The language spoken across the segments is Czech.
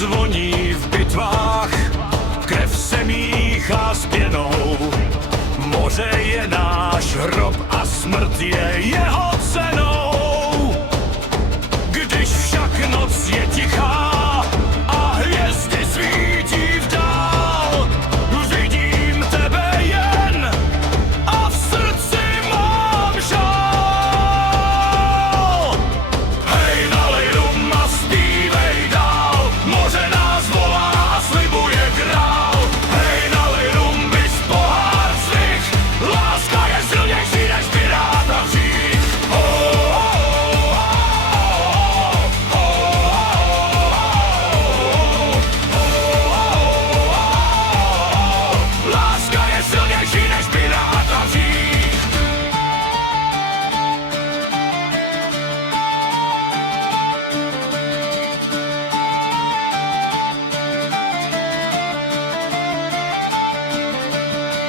zvoní v bitvách, krev se míchá s pěnou. Moře je náš hrob a smrt je jeho cenou. Když však noc je tichá a hvězdy svítí v dál, vidím tebe jen a v srdci mám žál. Hej, nalej rum a zpívej dál, moře nás volá a slibuje král. Hej, nalej rum, bys pohár zvych, láska je silnější než pirát a hřích. Láska je silnější než pirát a hřích.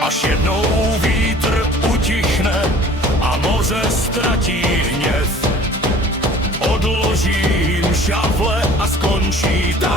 Až jednou vítr utichne a moře ztratí hněv, odložím šafle a skončí tak.